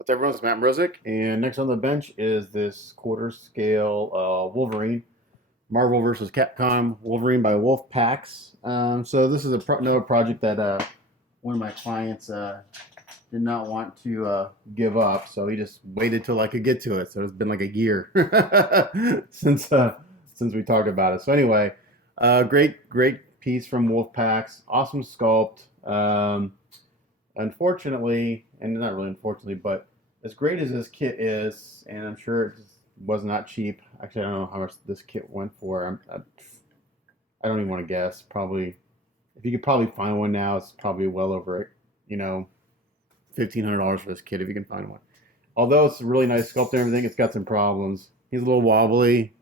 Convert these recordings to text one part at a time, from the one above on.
What's up, everyone? It's Matt Mrozik, and next on the bench is this quarter scale Wolverine, Marvel versus Capcom Wolverine by Wolf Packs. So this is another project that one of my clients did not want to give up, so he just waited till I could get to it. So it's been like a year since we talked about it. So anyway, great piece from Wolf Packs, awesome sculpt. Unfortunately, and not really unfortunately, but as great as this kit is, and I'm sure it was not cheap. Actually, I don't know how much this kit went for. I don't even want to guess. Probably, if you could probably find one now, it's probably well over, $1,500 for this kit if you can find one. Although it's a really nice sculpt and everything, it's got some problems. He's a little wobbly.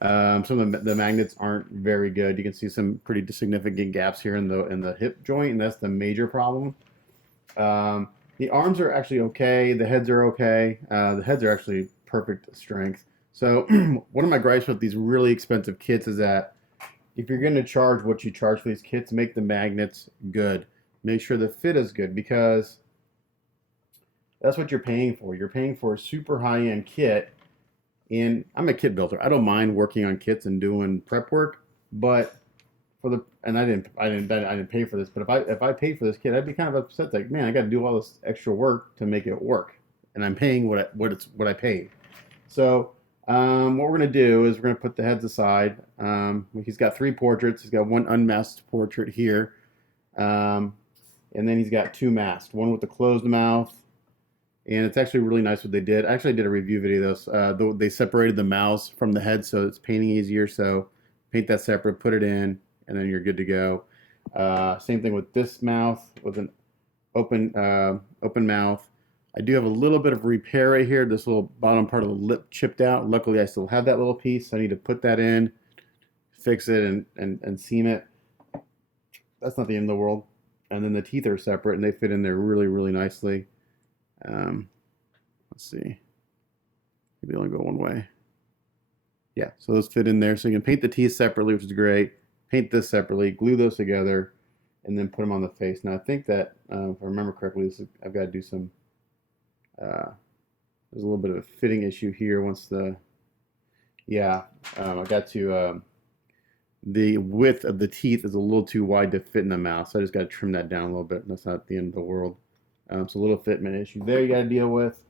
Some of the magnets aren't very good. You can see some pretty significant gaps here in the hip joint, and that's the major problem. The arms are actually okay. The heads are okay. The heads are actually perfect strength. So one of my gripes with these really expensive kits is that if you're going to charge what you charge for these kits, make the magnets good. Make sure the fit is good, because that's what you're paying for. You're paying for a super high-end kit. And I'm a kit builder. I don't mind working on kits and doing prep work, but I didn't pay for this, but if I paid for this kit, I'd be kind of upset. Like, man, I got to do all this extra work to make it work, and I'm paying what I paid. So what we're gonna do is we're gonna put the heads aside. He's got three portraits. He's got one unmasked portrait here, and then he's got two masked. One with the closed mouth, and it's actually really nice what they did. I actually did a review video of this. They separated the mouths from the head, so it's painting easier. So paint that separate, put it in, and then you're good to go. Same thing with this mouth, with an open mouth. I do have a little bit of repair right here. This little bottom part of the lip chipped out. Luckily, I still have that little piece. So I need to put that in, fix it, and seam it. That's not the end of the world. And then the teeth are separate, and they fit in there really nicely. Let's see. Maybe only go one way. Yeah, so those fit in there. So you can paint the teeth separately, which is great. Paint this separately, glue those together, and then put them on the face. Now I think that, if I remember correctly, I've got to do some, there's a little bit of a fitting issue here once I got to, the width of the teeth is a little too wide to fit in the mouth, so I just got to trim that down a little bit. That's not the end of the world. So a little fitment issue there you got to deal with.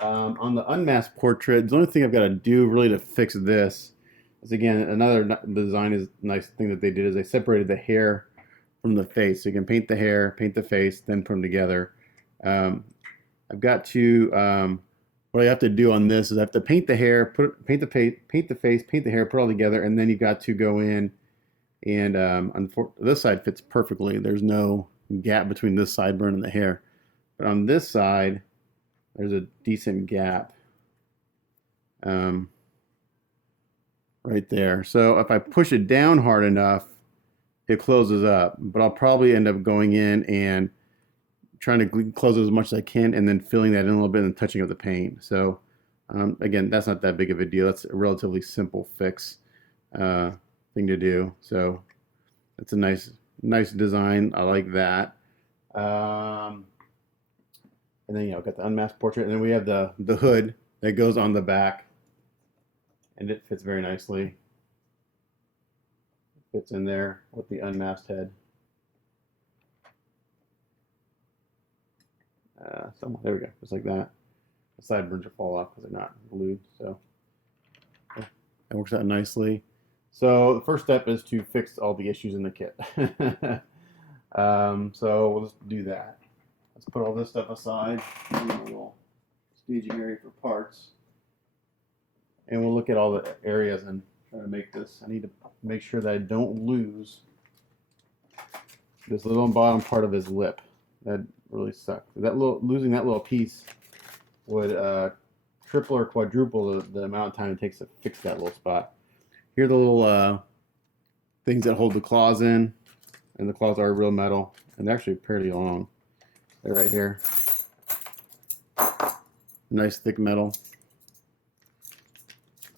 On the unmasked portrait, the only thing I've got to do really to fix this is, again, another nice thing that they did is they separated the hair from the face. So you can paint the hair, paint the face, then put them together. I've got to, what I have to do on this is I have to paint the hair, paint the face, paint the hair, put it all together, and then you've got to go in and this side fits perfectly. There's no gap between this sideburn and the hair. But on this side, there's a decent gap right there. So if I push it down hard enough, it closes up. But I'll probably end up going in and trying to close it as much as I can, and then filling that in a little bit and touching up the paint. So again, that's not that big of a deal. That's a relatively simple fix thing to do. So it's a nice design. I like that. And then, got the unmasked portrait, and then we have the hood that goes on the back, and it fits very nicely. It fits in there with the unmasked head. There we go, just like that. The sideburns will fall off because they're not glued, so yeah, that works out nicely. So the first step is to fix all the issues in the kit. So we'll just do that. Let's put all this stuff aside. A little staging area for parts. And we'll look at all the areas and try to make this. I need to make sure that I don't lose this little bottom part of his lip. That really sucked. Losing that little piece would triple or quadruple the amount of time it takes to fix that little spot. Here are the little things that hold the claws in. And the claws are real metal. And they're actually pretty long. They're right here. Nice thick metal.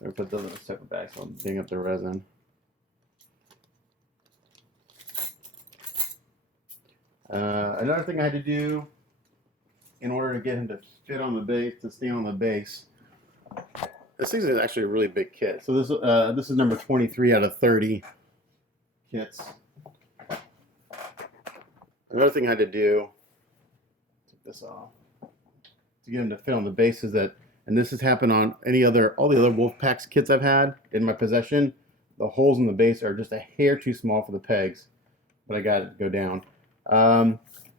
I'll put those in a separate bag so I'll ding up the resin. Another thing I had to do in order to get him to fit on the base, to stay on the base. This thing is actually a really big kit. So this is number 23 out of 30 kits. Another thing I had to do, take this off, to get him to fit on the base is that, and this has happened on all the other Wolfpack kits I've had in my possession, the holes in the base are just a hair too small for the pegs, but I got it to go down.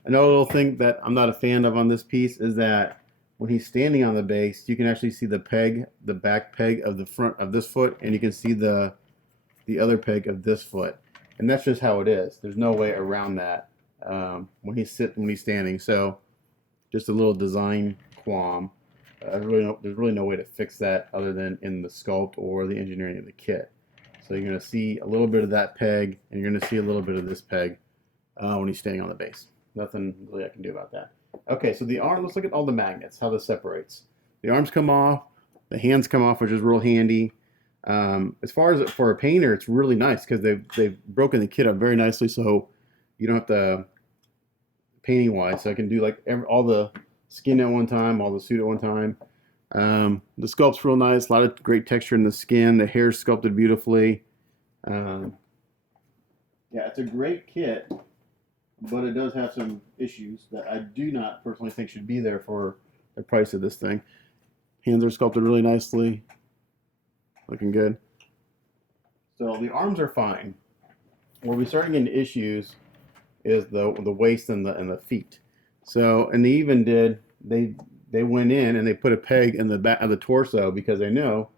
Another little thing that I'm not a fan of on this piece is that when he's standing on the base, you can actually see the peg, the back peg of the front of this foot, and you can see the other peg of this foot. And that's just how it is. There's no way around that when he's standing. So just a little design qualm. There's really no way to fix that other than in the sculpt or the engineering of the kit. So you're going to see a little bit of that peg, and you're going to see a little bit of this peg when he's standing on the base. Nothing really I can do about that. Okay, so the arm, let's look at all the magnets, how this separates. The arms come off, the hands come off, which is real handy. As far as for a painter, it's really nice because they've broken the kit up very nicely, so you don't have to, painting wise, so I can do like all the skin at one time, all the suit at one time. The sculpt's real nice, a lot of great texture in the skin, the hair's sculpted beautifully. Yeah, it's a great kit, but it does have some issues that I do not personally think should be there for the price of this thing. Hands are sculpted really nicely, looking good. So the arms are fine. Where we start getting into issues is the waist and the feet. So, and they even did, they went in and they put a peg in the back of the torso because they know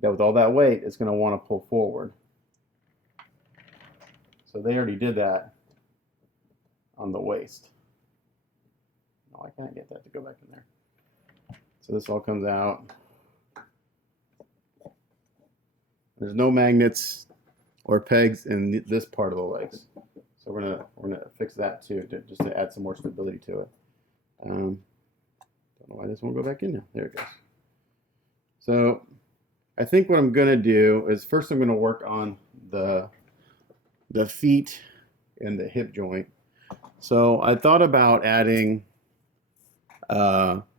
that with all that weight, it's going to want to pull forward. So they already did that on the waist. No, I can't get that to go back in there. So this all comes out. There's no magnets or pegs in this part of the legs. So we're gonna fix that too, just to add some more stability to it. Don't know why this won't go back in now. There it goes. So I think what I'm gonna do is first I'm gonna work on the feet and the hip joint. So I thought about adding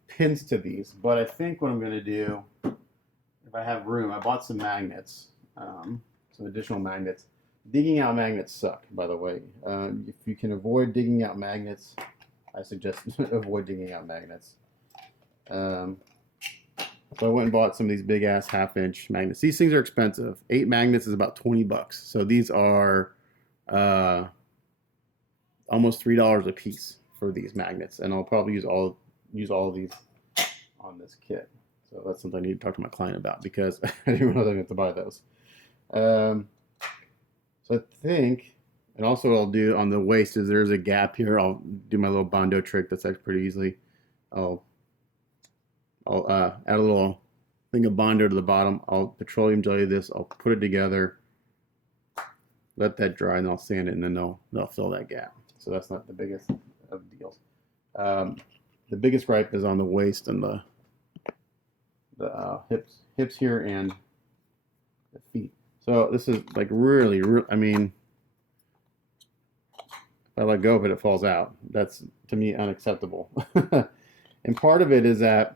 pins to these, but I think what I'm going to do, if I have room, I bought some magnets, some additional magnets. Digging out magnets suck, by the way. If you can avoid digging out magnets, I suggest avoid digging out magnets. So I went and bought some of these big ass 1/2-inch magnets. These things are expensive. 8 magnets is about 20 bucks. So these are almost $3 a piece for these magnets, and I'll probably use all of these on this kit. So that's something I need to talk to my client about because I didn't realize I had to buy those. So I think, and also what I'll do on the waist is there's a gap here. I'll do my little Bondo trick that's actually pretty easily. I'll add a little thing of Bondo to the bottom. I'll petroleum jelly this. I'll put it together, let that dry, and I'll sand it, and then they'll fill that gap. So that's not the biggest of deals. The biggest gripe is on the waist and the hips here and the feet. So this is like really, I mean, if I let go of it, it falls out. That's, to me, unacceptable. And part of it is that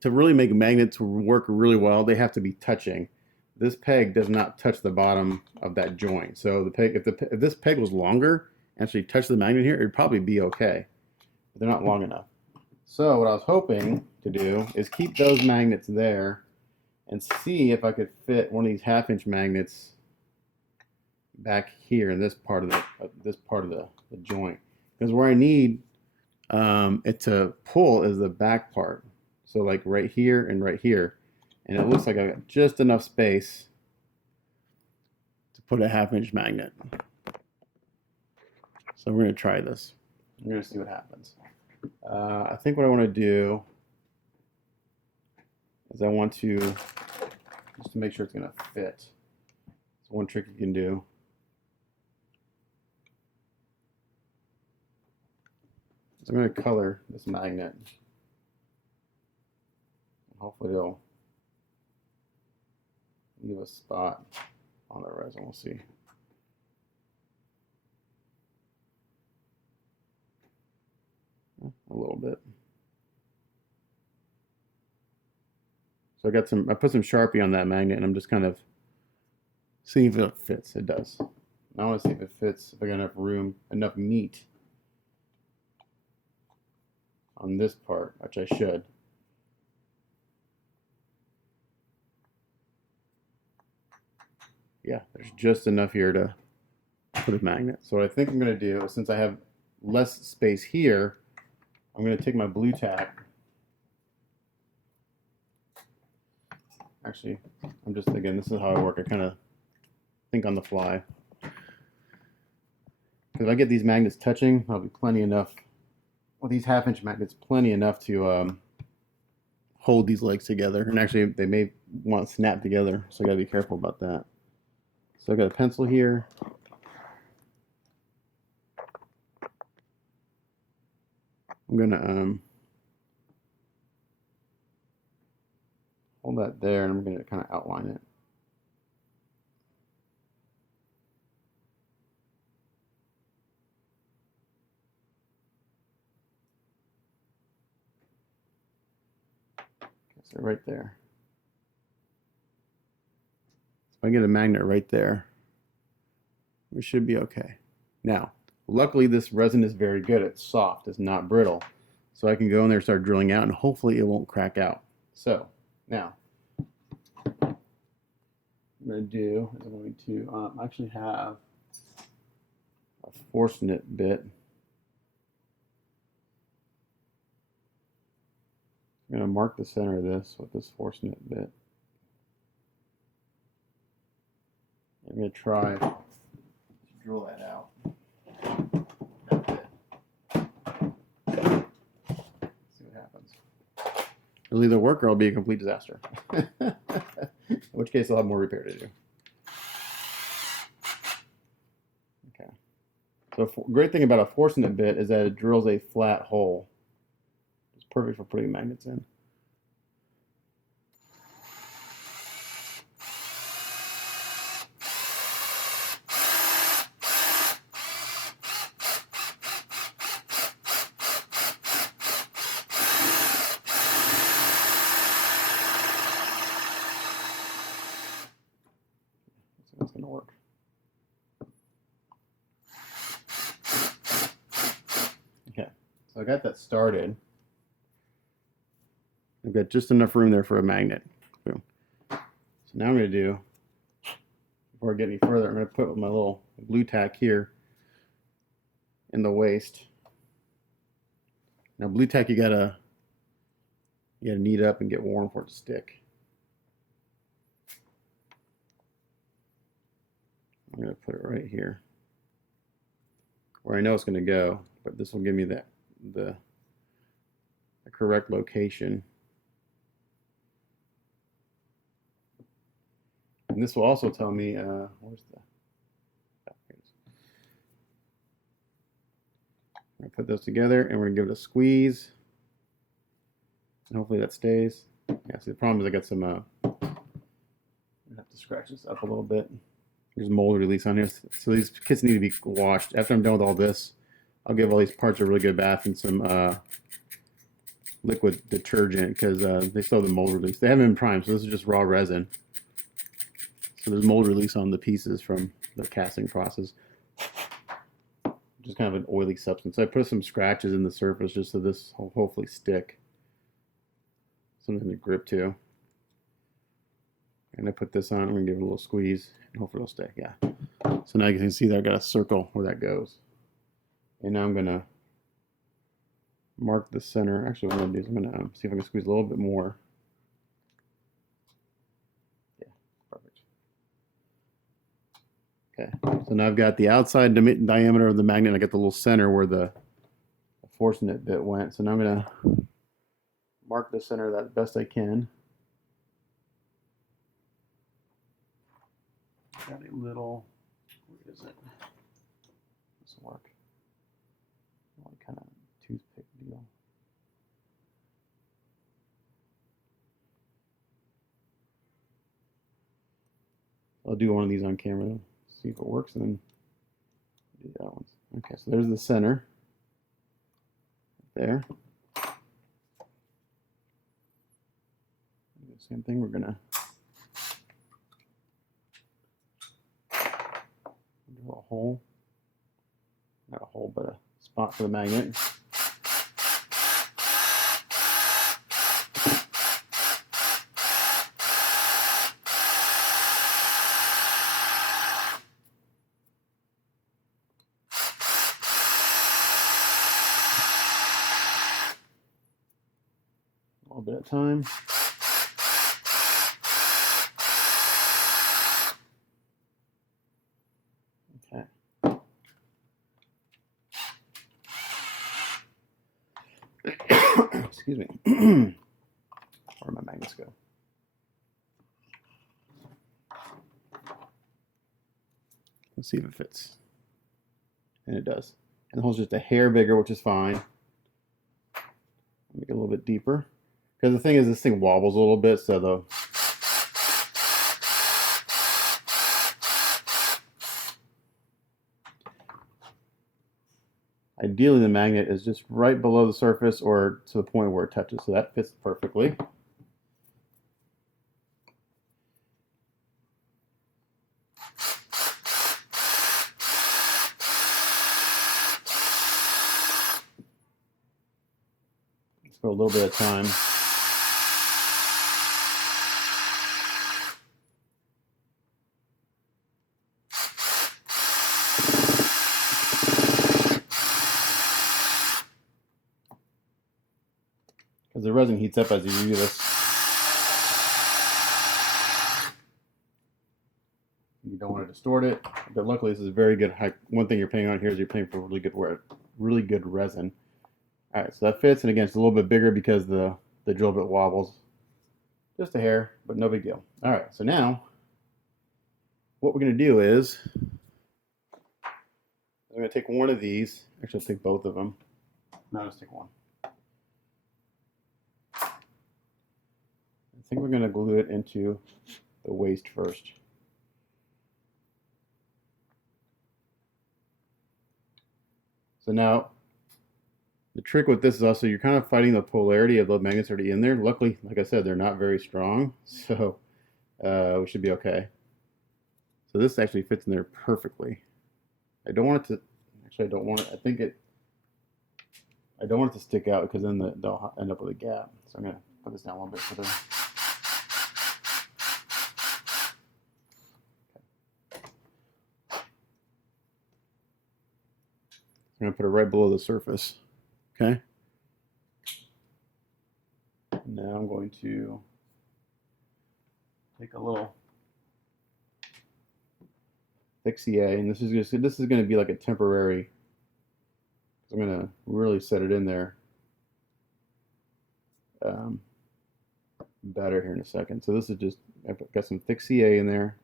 to really make magnets work really well, they have to be touching. This peg does not touch the bottom of that joint. So the peg, if this peg was longer, actually touch the magnet here, it'd probably be okay. But they're not long enough. So what I was hoping to do is keep those magnets there and see if I could fit one of these 1/2-inch magnets back here in this part of the joint. Because where I need it to pull is the back part. So like right here and right here. And it looks like I got just enough space to put a 1/2-inch magnet. So we're going to try this. We're going to see what happens. I think what I want to do is I want to, just to make sure it's going to fit. So one trick you can do. So I'm going to color this magnet. Hopefully it'll leave a spot on the resin. We'll see. A little bit. So I put some Sharpie on that magnet, and I'm just kind of seeing if it fits. It does. I want to see if it fits, if I got enough room, enough meat on this part, which I should. Yeah, there's just enough here to put a magnet. So what I think I'm going to do is, since I have less space here, I'm going to take my blue tack. Actually, I'm just, again, this is how I work. I kind of think on the fly. Because if I get these magnets touching, that'll be plenty enough. Well, these half-inch magnets, plenty enough to hold these legs together. And actually, they may want to snap together, so I got to be careful about that. So I got a pencil here. I'm gonna hold that there, and I'm gonna kind of outline it. Okay, so right there. If I get a magnet right there, we should be okay. Now, luckily this resin is very good. It's soft, it's not brittle. So I can go in there and start drilling out, and hopefully it won't crack out. So, now, what I'm going to do is I'm going to actually have a force knit bit. I'm going to mark the center of this with this force knit bit. I'm going to try to drill that out. See what happens. It'll either work or it'll be a complete disaster. In which case I'll have more repair to do. Okay. So great thing about a force knit bit is that it drills a flat hole. It's perfect for putting magnets in. That's going to work. Okay, so I got that started. I've got just enough room there for a magnet. Boom. So now I'm going to do, before I get any further, I'm going to put my little blue tack here in the waist. Now blue tack you gotta knead up and get warm for it to stick. I'm going to put it right here where I know it's going to go, but this will give me the correct location. And this will also tell me, where's the, I'm going to put those together and we're going to give it a squeeze. And hopefully that stays. Yeah, see the problem is I got some, I have to scratch this up a little bit. There's mold release on here. So these kits need to be washed. After I'm done with all this, I'll give all these parts a really good bath and some liquid detergent because they still have the mold release. They haven't been primed, so this is just raw resin. So there's mold release on the pieces from the casting process. Just kind of an oily substance. So I put some scratches in the surface just so this will hopefully stick. Something to grip to. And I put this on, I'm going to give it a little squeeze, and hopefully it'll stay. Yeah. So now you can see that I've got a circle where that goes. And now I'm going to mark the center. Actually, what I'm going to do is I'm going to see if I can squeeze a little bit more. Yeah, perfect. Okay, so now I've got the outside diameter of the magnet, and I got the little center where the force knit bit went. So now I'm going to mark the center of that best I can. Got a little, where is it? This will work. Kind of toothpick deal. I'll do one of these on camera, see if it works, and then do that one. Okay, so there's the center. There. Same thing, we're gonna drill a hole. Not a hole, but a spot for the magnet. A little bit of time. Okay. Excuse me. Where my magnets go? Let's see if it fits. And it does. And the hole's just a hair bigger, which is fine. Make it a little bit deeper. Because the thing is, this thing wobbles a little bit, so the ideally the magnet is just right below the surface or to the point where it touches, so that fits perfectly. Let's go a little bit of time. Because the resin heats up as you do this. You don't want to distort it, but luckily this is very good. One thing you're paying on here is you're paying for really good resin. All right, so that fits, and again, it's a little bit bigger because the drill bit wobbles. Just a hair, but no big deal. All right, so now what we're going to do is I'm going to take one of these. Actually, I'll take both of them. No, just take one. I think we're going to glue it into the waste first. So now, the trick with this is also you're kind of fighting the polarity of the magnets already in there. Luckily, like I said, they're not very strong, so we should be okay. So this actually fits in there perfectly. I don't want it to, actually I don't want it, I don't want it to stick out because then they'll end up with a gap. So I'm going to put this down a little bit further. I'm going to put it right below the surface. Okay. Now I'm going to take a little thick CA, and this is going to be like a temporary. I'm going to really set it in there better here in a second. So this is just, I've got some thick CA in there.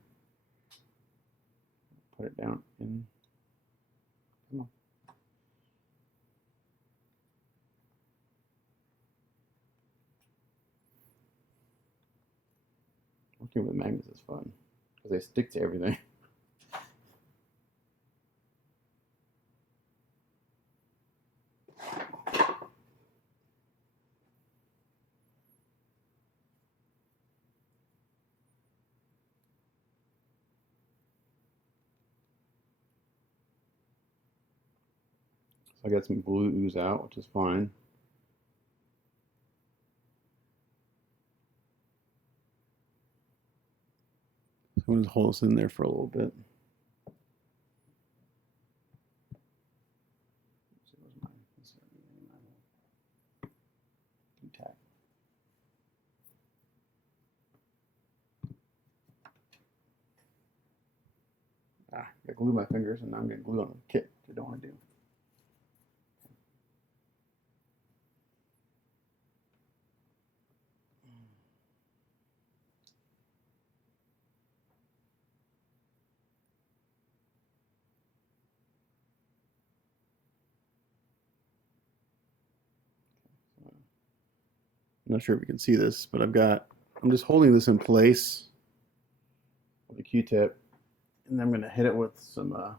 Put it down in. Come on. Working with magnets is fun because they stick to everything. I got some glue ooze out, which is fine. So I'm going to hold this in there for a little bit. I glue my fingers, and now I'm getting glue on the kit, which I don't want to do. I'm not sure if you can see this, but I'm just holding this in place with a Q-tip, and I'm going to hit it with some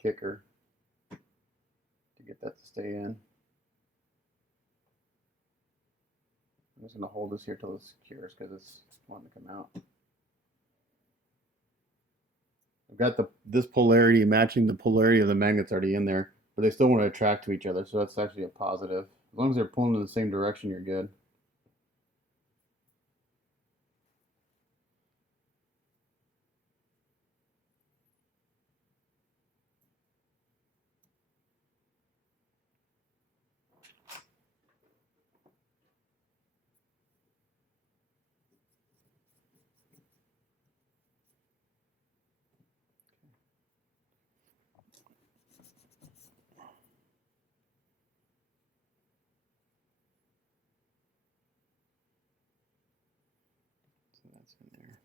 kicker to get that to stay in. just going to hold this here till it secures because it's wanting to come out. I've got this polarity matching the polarity of the magnets already in there, but they still want to attract to each other, so that's actually a positive. As long as they're pulling in the same direction, you're good. So that's in there.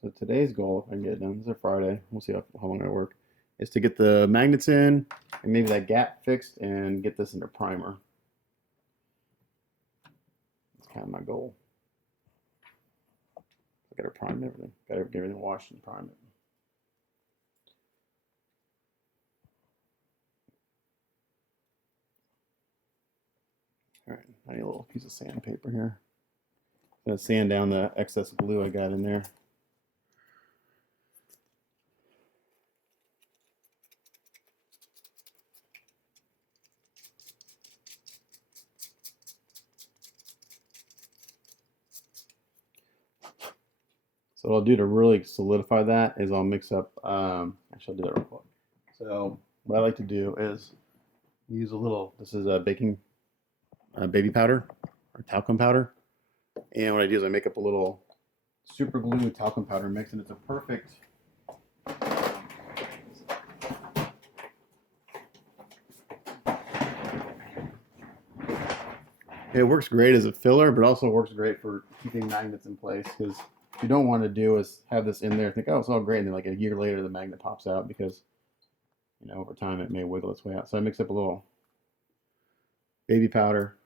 So today's goal, if I can get it done, this is a Friday, we'll see how long I work, is to get the magnets in and maybe that gap fixed and get this into primer. That's kind of my goal. I gotta prime everything. Gotta get everything washed and prime it. All right, I need a little piece of sandpaper here. I'm gonna sand down the excess glue I got in there. So what I'll do to really solidify that is I'll mix up, actually I'll do that real quick. So what I like to do is use a little, this is a baby powder or talcum powder. And what I do is I make up a little super glue talcum powder mix, and it's a perfect it works great as a filler, but also works great for keeping magnets in place, because what you don't want to do is have this in there, think, oh, it's all great, and then like a year later the magnet pops out because, you know, over time it may wiggle its way out. So I mix up a little baby powder,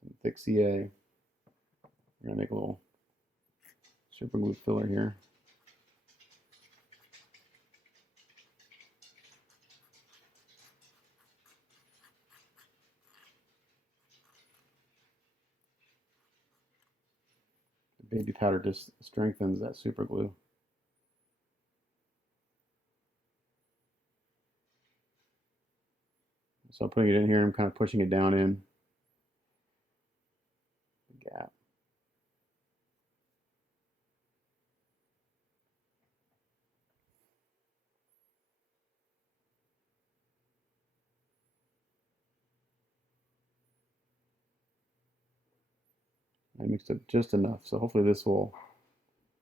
some thick CA. I'm gonna make a little super glue filler here. The baby powder just strengthens that super glue. So I'm putting it in here, I'm kind of pushing it down in the gap. I mixed it just enough, so hopefully this will,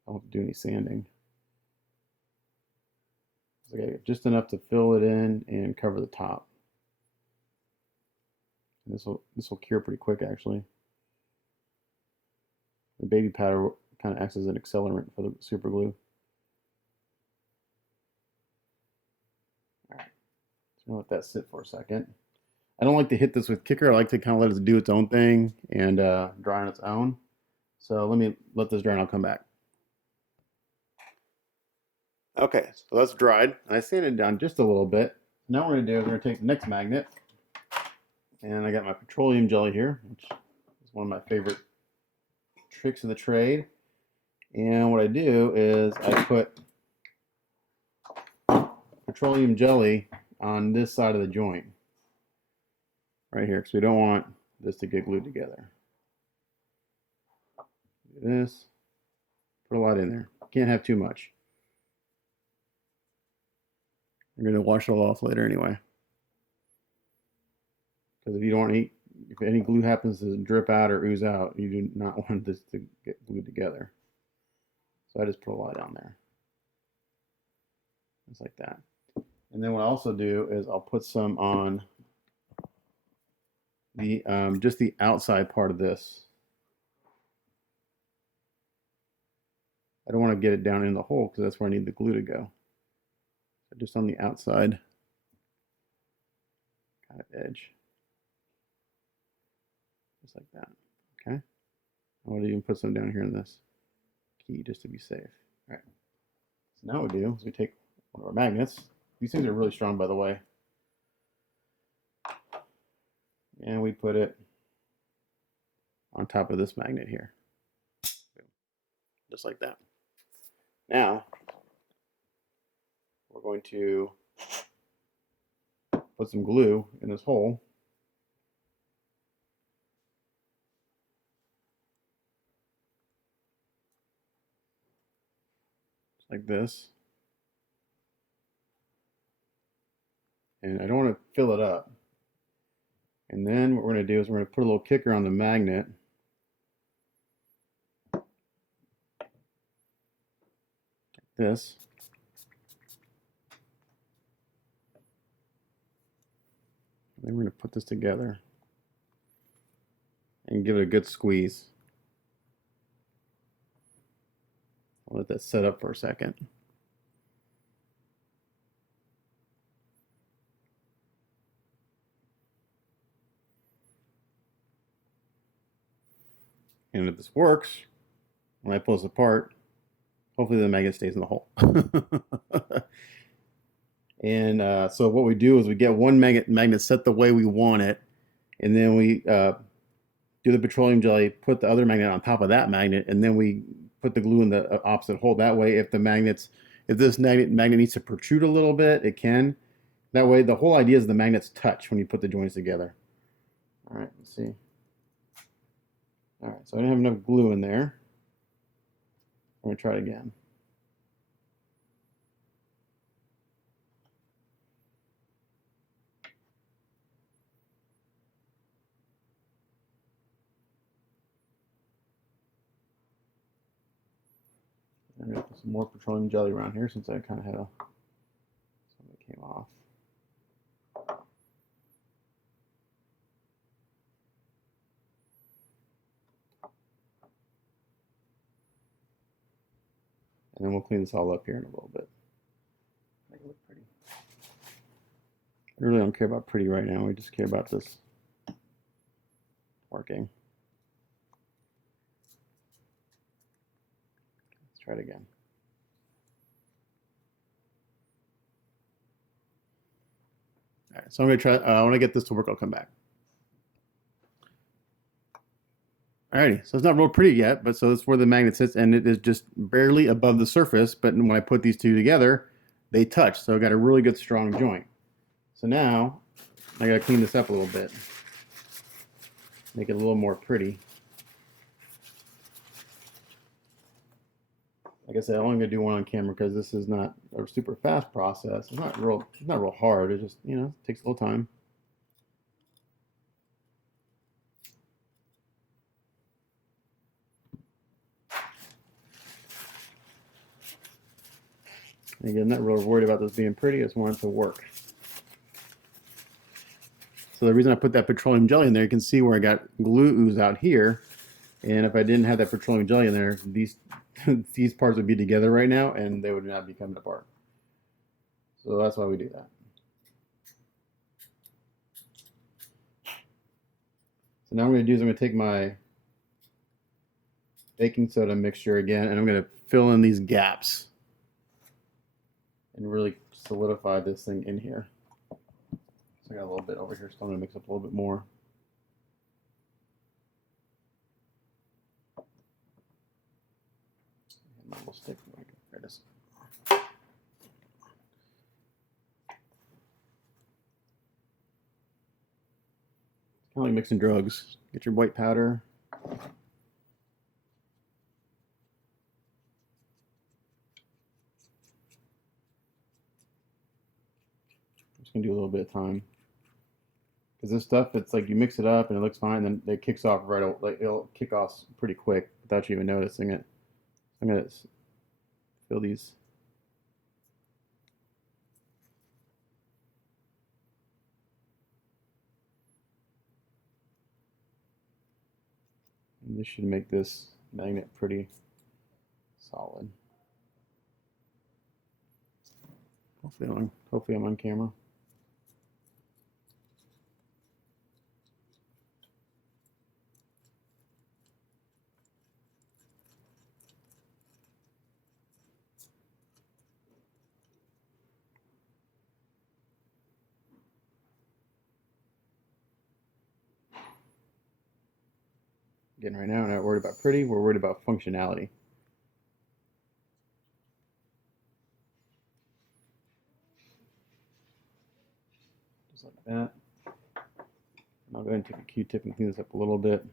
I don't have to do any sanding. So I got just enough to fill it in and cover the top. And this will cure pretty quick, actually. The baby powder kind of acts as an accelerant for the super glue. All right, so I'm gonna let that sit for a second. I don't like to hit this with kicker. I like to kind of let it do its own thing and dry on its own. So let me let this dry and I'll come back. Okay, so that's dried. I sanded it down just a little bit. Now what we're gonna do is we're gonna take the next magnet, and I got my petroleum jelly here, which is one of my favorite tricks of the trade. And what I do is I put petroleum jelly on this side of the joint right here, because we don't want this to get glued together. Do this, put a lot in there. Can't have too much. I'm going to wash it all off later anyway. Because if you don't want any, if any glue happens to drip out or ooze out, you do not want this to get glued together. So I just put a lot down there. Just like that. And then what I also do is I'll put some on the just the outside part of this. I don't want to get it down in the hole because that's where I need the glue to go. So just on the outside kind of edge. Just like that. Okay. I want to even put some down here in this key just to be safe. All right. So now what we do is we take one of our magnets. These things are really strong, by the way. And we put it on top of this magnet here. Just like that. Now, we're going to put some glue in this hole. Just like this. And I don't want to fill it up. And then what we're going to do is we're going to put a little kicker on the magnet. Like this. And then we're going to put this together and give it a good squeeze. I'll let that set up for a second. And if this works, when I pull this apart, hopefully the magnet stays in the hole. And so what we do is we get one magnet set the way we want it, and then we do the petroleum jelly, put the other magnet on top of that magnet, and then we put the glue in the opposite hole. That way, if this magnet needs to protrude a little bit, it can. That way, the whole idea is the magnets touch when you put the joints together. All right, let's see. All right, so I didn't have enough glue in there. I'm gonna try it again. I'm gonna put some more petroleum jelly around here since I kind of had some that came off. And then we'll clean this all up here in a little bit. Make it look pretty. I really don't care about pretty right now. We just care about this working. Let's try it again. All right, so I'm gonna try. I want to get this to work. I'll come back. Alrighty, so it's not real pretty yet, but so that's where the magnet sits, and it is just barely above the surface. But when I put these two together, they touch. So I got a really good strong joint. So now I gotta clean this up a little bit, make it a little more pretty. Like I said, I'm only gonna do one on camera because this is not a super fast process. It's not real hard. It just, you know, takes a little time. Again, not real worried about this being pretty. I just want it to work. So the reason I put that petroleum jelly in there, you can see where I got glue ooze out here. And if I didn't have that petroleum jelly in there, these these parts would be together right now, and they would not be coming apart. So that's why we do that. So now what I'm going to do is I'm going to take my baking soda mixture again, and I'm going to fill in these gaps and really solidify this thing in here. So I got a little bit over here, so I'm going to mix up a little bit more. My little stick. There it is. Kind of like mixing drugs. Get your white powder. Just gonna do a little bit of time, because this stuff, it's like you mix it up and it looks fine, then it kicks off right. Like it'll kick off pretty quick without you even noticing it. I'm gonna fill these. And this should make this magnet pretty solid. Hopefully I'm on camera. Again, right now, we're not worried about pretty, we're worried about functionality. Just like that. I'll go ahead and take a Q-tip and clean this up a little bit.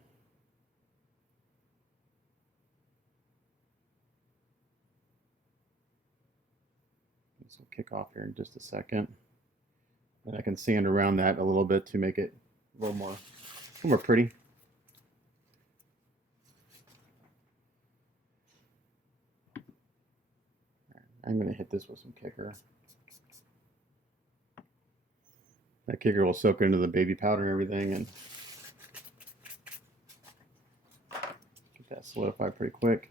This will kick off here in just a second. And I can sand around that a little bit to make it a little more pretty. I'm going to hit this with some kicker. That kicker will soak into the baby powder and everything and get that solidified pretty quick.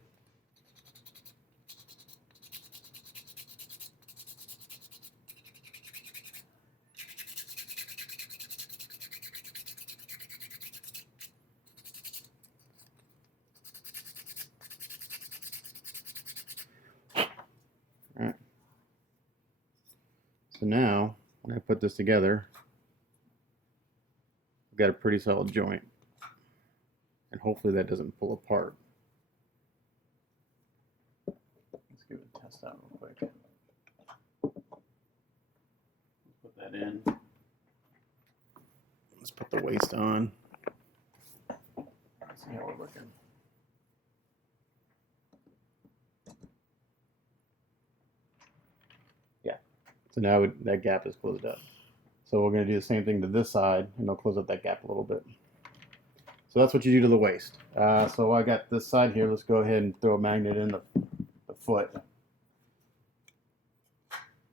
All right. So now, when I put this together, I've got a pretty solid joint. And hopefully that doesn't pull apart. Let's give it a test out real quick. Put that in. Let's put the waist on. Let's see how we're looking. Yeah. So now that gap is closed up. So we're going to do the same thing to this side, and I'll close up that gap a little bit. So that's what you do to the waist. So I got this side here. Let's go ahead and throw a magnet in the foot.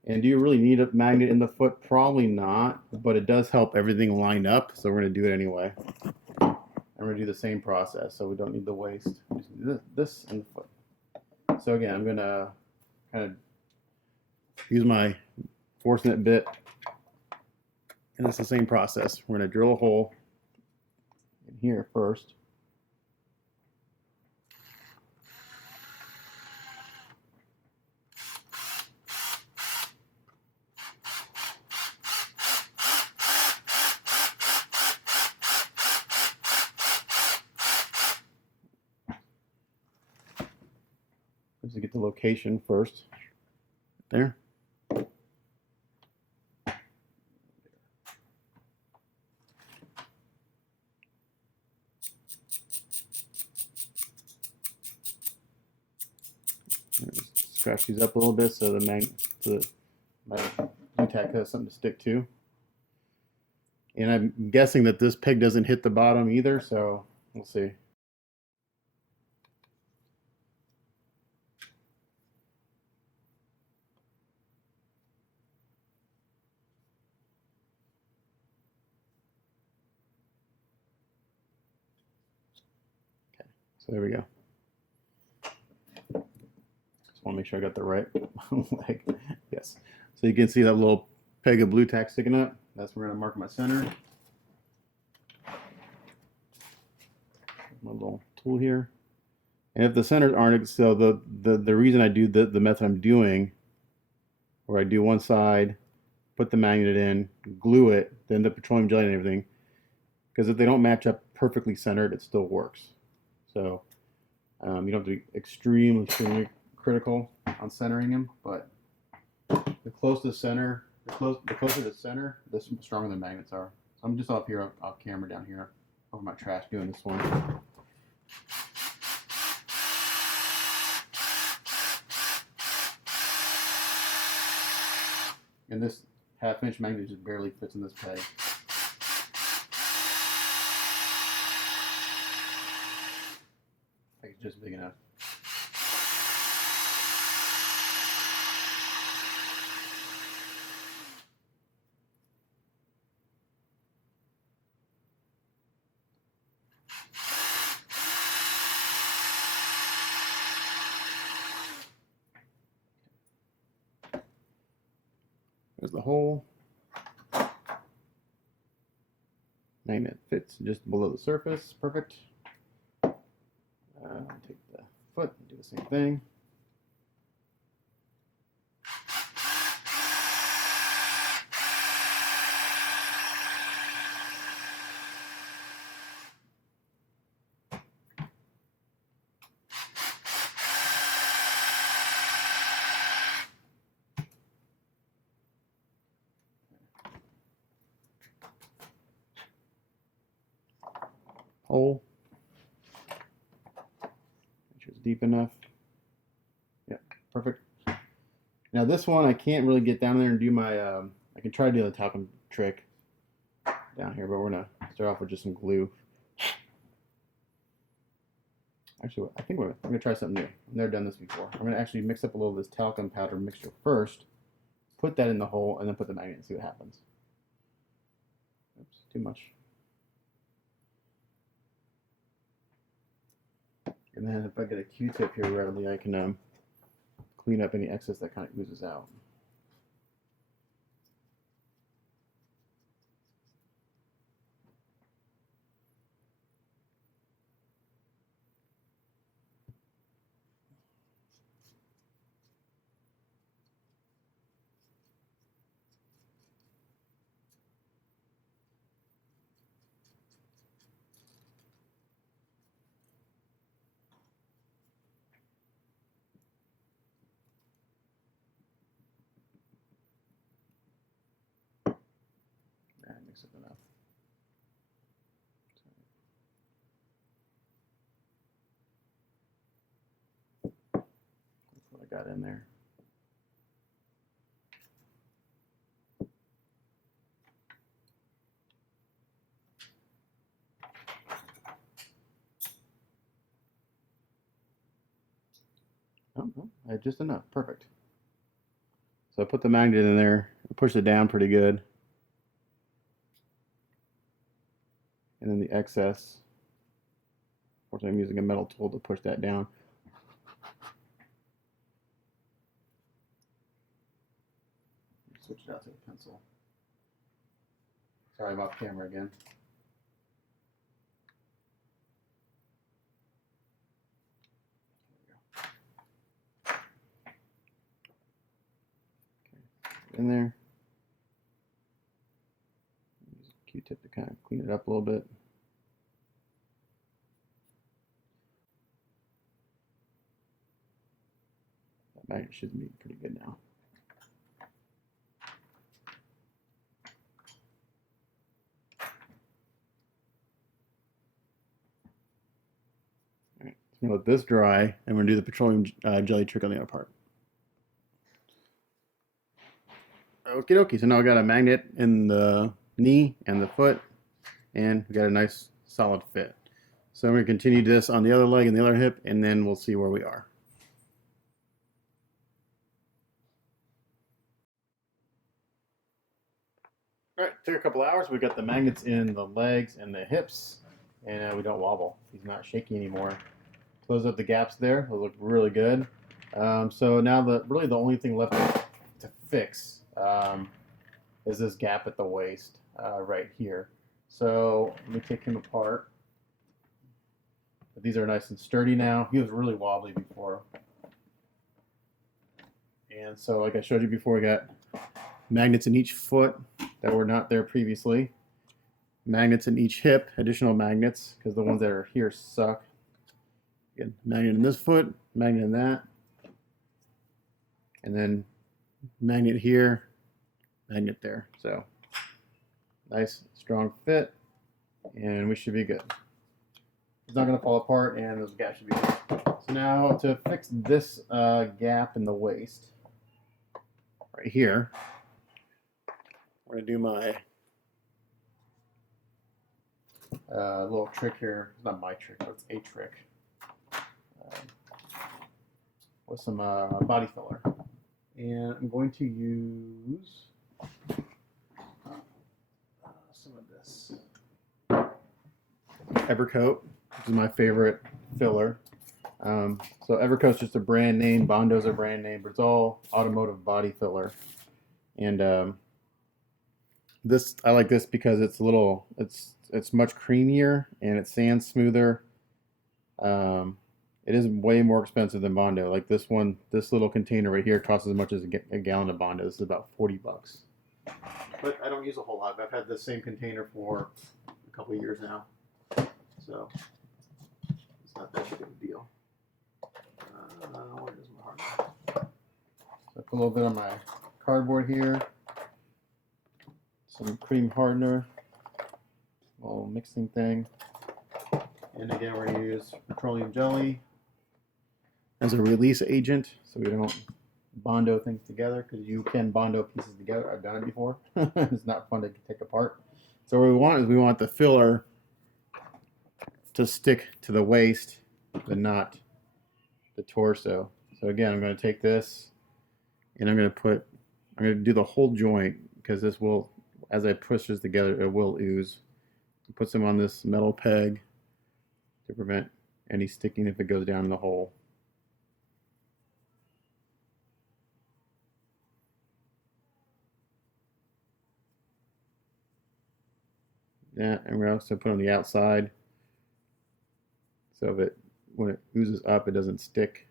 And do you really need a magnet in the foot? Probably not, but it does help everything line up. So we're going to do it anyway. And we're going to do the same process, so we don't need the waist. Just do this and the foot. So again, I'm going to kind of use my Forcenet bit. And it's the same process. We're going to drill a hole in here first. Just to get the location first. There. Scratch these up a little bit so my glue tack has something to stick to. And I'm guessing that this peg doesn't hit the bottom either, so we'll see. Okay, so there we go. Just want to make sure I got the right leg. Yes. So you can see that little peg of blue tack sticking up. That's where I'm going to mark my center. My little tool here. And if the centers aren't, so the reason I do the method I'm doing, where I do one side, put the magnet in, glue it, then the petroleum jelly and everything, because if they don't match up perfectly centered, it still works. So you don't have to be extremely critical on centering them, but the closer to the center, the stronger the magnets are. So I'm just off here, off camera down here, over my trash doing this one. And this half-inch magnet just barely fits in this peg. Like it's just big enough. There's the hole. Magnet fits just below the surface. Perfect. Take the foot and do the same thing. hole. Make sure it's deep enough. Yeah, perfect. Now this one I can't really get down there and do my, I can try to do the talcum trick down here, but we're gonna start off with just some glue. Actually, I think we're gonna try something new. I've never done this before. I'm gonna actually mix up a little of this talcum powder mixture first, put that in the hole, and then put the magnet and see what happens. Oops, too much. And then if I get a Q-tip here readily, I can clean up any excess that kind of oozes out. Mix it enough. That's what I got in there. Oh, I had just enough. Perfect. So I put the magnet in there, push it down pretty good. And then the excess, of course I'm using a metal tool to push that down. Switch it out to the pencil. Sorry, I'm off camera again. In there. Use a Q-tip to kind of clean it up a little bit. That magnet should be pretty good now. All right, so I'm gonna let this dry, and we're gonna do the petroleum jelly trick on the other part. Okie dokie, so now I got a magnet in the knee and the foot, and we got a nice solid fit. So I'm going to continue this on the other leg and the other hip, and then we'll see where we are. All right, took a couple hours. We got the magnets in the legs and the hips, and we don't wobble. He's not shaky anymore. Close up the gaps there. Those look really good. So now really the only thing left to fix is this gap at the waist right here. So let me take him apart. But these are nice and sturdy now. He was really wobbly before. And so like I showed you before, we got magnets in each foot that were not there previously. Magnets in each hip, additional magnets, because the ones that are here suck. Again, magnet in this foot, magnet in that. And then magnet here, magnet there. So nice strong fit, and we should be good. It's not going to fall apart, and those gaps should be good. So now to fix this gap in the waist right here, we're going to do my little trick here. It's not my trick, but it's a trick with some body filler. And I'm going to use some of this Evercoat, which is my favorite filler. So Evercoat's just a brand name, Bondo's a brand name, but it's all automotive body filler. And this, I like this because it's a little, it's much creamier and it sands smoother. It is way more expensive than Bondo. Like this one, this little container right here costs as much as a gallon of Bondo. This is about 40 bucks. But I don't use a whole lot. I've had this same container for a couple of years now. So it's not that big of a deal. Where is my hardware? So I put a little bit on my cardboard here. Some cream hardener. Little mixing thing. And again, we're going to use petroleum jelly as a release agent so we don't Bondo things together, because you can Bondo pieces together. I've done it before. It's not fun to take apart. So what we want is we want the filler to stick to the waist, but not the torso. So again, I'm going to take this and I'm going to do the whole joint, because this will, as I push this together, it will ooze. Put some on this metal peg to prevent any sticking if it goes down in the hole. That, and we're also put on the outside so that when it oozes up, it doesn't stick.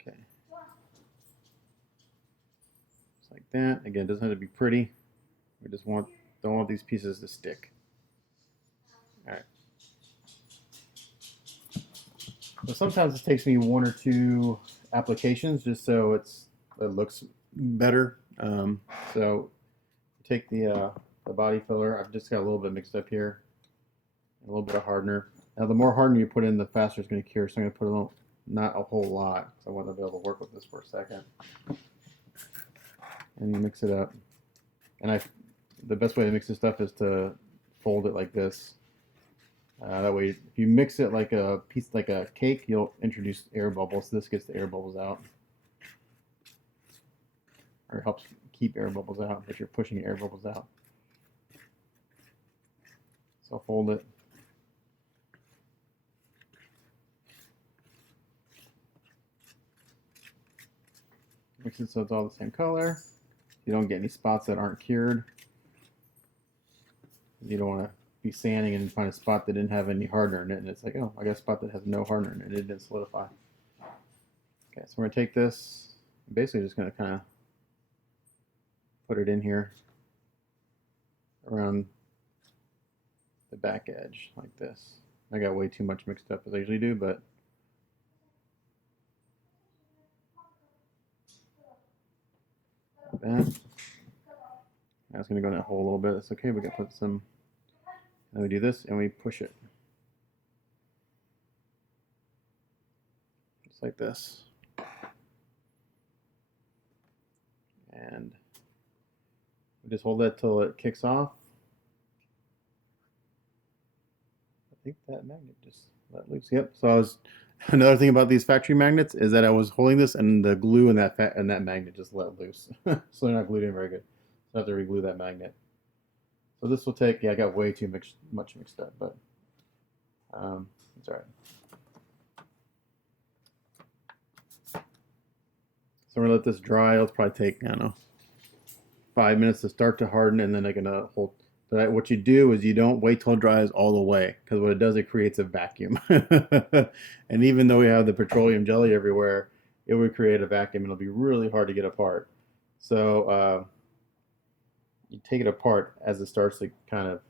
Okay. Just like that. Again, it doesn't have to be pretty. We just don't want these pieces to stick. All right. So sometimes it takes me 1 or 2 applications just so it looks better. So take the body filler. I've just got a little bit mixed up here, a little bit of hardener. Now, the more hardener you put in, the faster it's going to cure. So I'm going to put a little, not a whole lot, because I want to be able to work with this for a second. And you mix it up. And the best way to mix this stuff is to fold it like this. That way, if you mix it like a piece, like a cake, you'll introduce air bubbles. This gets the air bubbles out, or helps keep air bubbles out if you're pushing air bubbles out. So I'll fold it. Mix it so it's all the same color. You don't get any spots that aren't cured. You don't want to be sanding and find a spot that didn't have any hardener in it, and it's like, oh, I got a spot that has no hardener in it. It didn't solidify. Okay, so we're going to take this, basically just going to kind of put it in here around the back edge like this. I got way too much mixed up as I usually do, but like that. Now it's going to go in that hole a little bit. That's okay. We can put some. Then we do this and we push it. Just like this. And we just hold that till it kicks off. I think that magnet just let loose. Yep. So another thing about these factory magnets is that I was holding this and the glue in that magnet just let loose. So they're not glued in very good. So I have to re-glue that magnet. So this will take, yeah, I got way too much mixed up, but it's all right. So we're gonna let this dry. It'll probably take, I don't know, 5 minutes to start to harden, and then they're gonna hold. But what you do is you don't wait till it dries all the way, because what it does, it creates a vacuum. And even though we have the petroleum jelly everywhere, it would create a vacuum, and it'll be really hard to get apart. So you take it apart as it starts to kind of,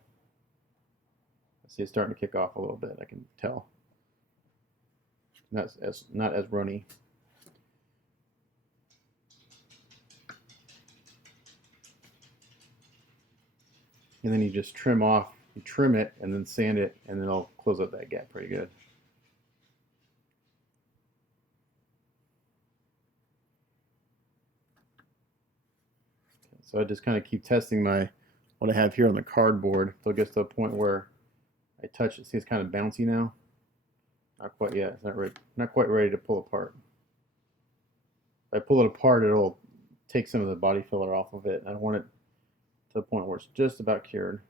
see it's starting to kick off a little bit. I can tell. Not as runny. And then you just trim it and then sand it, and then it'll close up that gap pretty good. So I just kind of keep testing what I have here on the cardboard until it gets to a point where I touch it. See, it's kind of bouncy now. Not quite yet. It's not quite ready to pull apart. If I pull it apart, it'll take some of the body filler off of it. And I want it to the point where it's just about cured.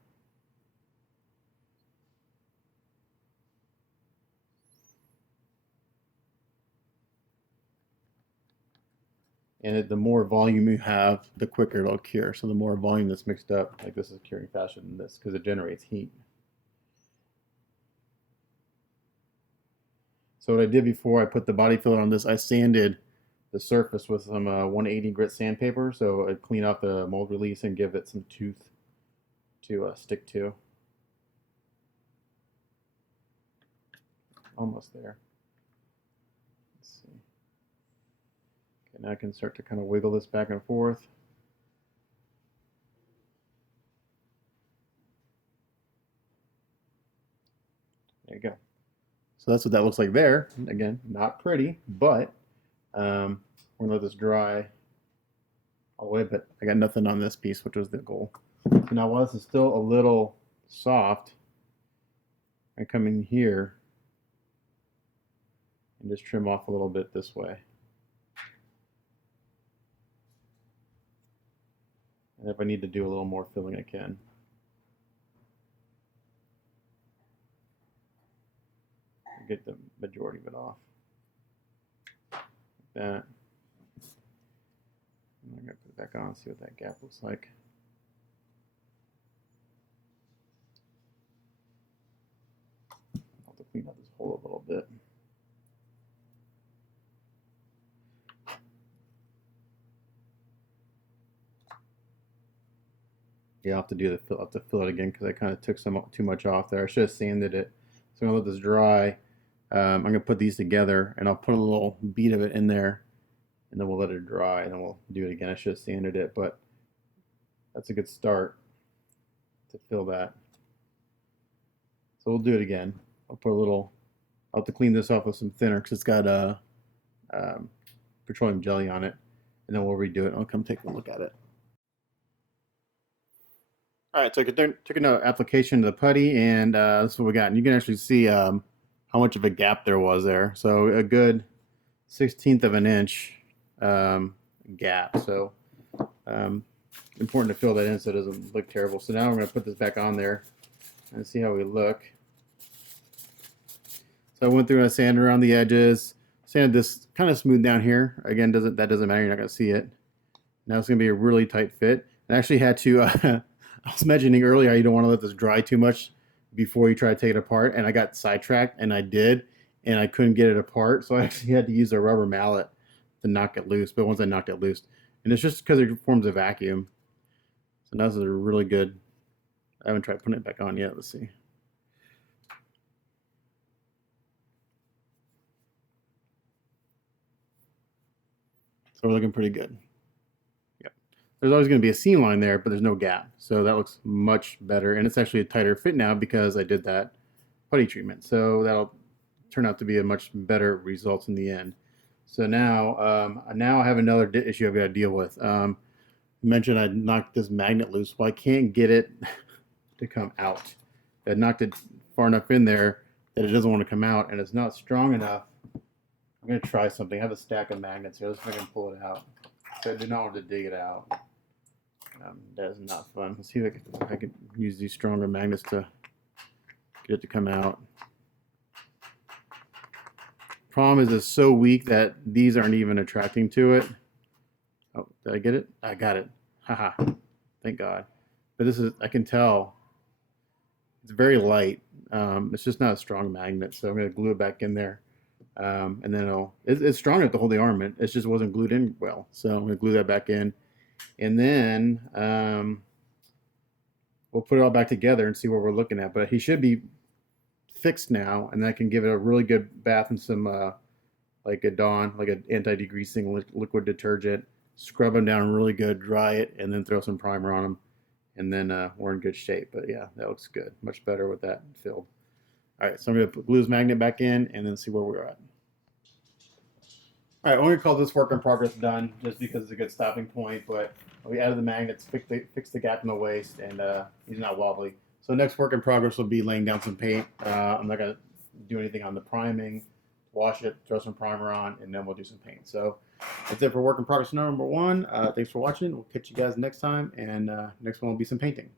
And the more volume you have, the quicker it'll cure. So the more volume that's mixed up, like this is curing faster than this because it generates heat. So what I did before I put the body filler on this, I sanded the surface with some 180 grit sandpaper, so I'd clean out the mold release and give it some tooth to stick to. Almost there. Let's see. Okay, now I can start to kind of wiggle this back and forth. There you go. So that's what that looks like there. Again, not pretty, but we're gonna let this dry all the way, but I got nothing on this piece, which was the goal. So now while this is still a little soft, I come in here and just trim off a little bit this way. And if I need to do a little more filling, I can. Get the majority of it off. Like that. I'm going to put it back on and see what that gap looks like. I'll have to clean up this hole a little bit. Yeah, I'll have to do the fill. I'll have to fill it again because I kind of took some too much off there. I should have sanded it. So I'm gonna let this dry. I'm gonna put these together and I'll put a little bead of it in there, and then we'll let it dry, and then we'll do it again. I should have sanded it, but that's a good start to fill that. So we'll do it again. I'll put a little. I'll have to clean this off with some thinner because it's got petroleum jelly on it, and then we'll redo it. I'll come take a look at it. All right, so I took another application to the putty, and this is what we got. And you can actually see how much of a gap there was there. So a good 1/16 of an inch gap. So important to fill that in so it doesn't look terrible. So now I'm going to put this back on there and see how we look. So I went through and I sanded around the edges, sanded this kind of smooth down here. Again, that doesn't matter. You're not going to see it. Now it's going to be a really tight fit. I actually had to. I was mentioning earlier how you don't want to let this dry too much before you try to take it apart, and I got sidetracked, and I did, and I couldn't get it apart, so I actually had to use a rubber mallet to knock it loose. But once I knocked it loose, and it's just because it forms a vacuum. So now this is a really good. I haven't tried putting it back on yet. Let's see. So we're looking pretty good. There's always going to be a seam line there, but there's no gap. So that looks much better. And it's actually a tighter fit now because I did that putty treatment. So that'll turn out to be a much better result in the end. So now I have another issue I've got to deal with. You mentioned I knocked this magnet loose. Well, I can't get it to come out. I knocked it far enough in there that it doesn't want to come out, and it's not strong enough. I'm going to try something. I have a stack of magnets here. Let's see if I can pull it out. So I do not want to dig it out. That is not fun. Let's see if I can use these stronger magnets to get it to come out. Problem is it's so weak that these aren't even attracting to it. Oh, did I get it? I got it. Haha. Thank God. But this is, I can tell, it's very light. It's just not a strong magnet, so I'm going to glue it back in there. And then it's strong enough to hold the armament. It just wasn't glued in well. So I'm going to glue that back in. And then we'll put it all back together and see what we're looking at. But he should be fixed now, and I can give it a really good bath in some like a Dawn, like an anti-degreasing liquid detergent. Scrub them down really good, dry it, and then throw some primer on them. And then we're in good shape. But yeah, that looks good. Much better with that filled. All right, so I'm going to glue this magnet back in and then see where we're at. All right, I'm going to call this work in progress done just because it's a good stopping point, but we added the magnets, fixed the gap in the waist, and he's not wobbly. So next work in progress will be laying down some paint. I'm not going to do anything on the priming, wash it, throw some primer on, and then we'll do some paint. So that's it for work in progress number 1. Thanks for watching. We'll catch you guys next time, and next one will be some painting.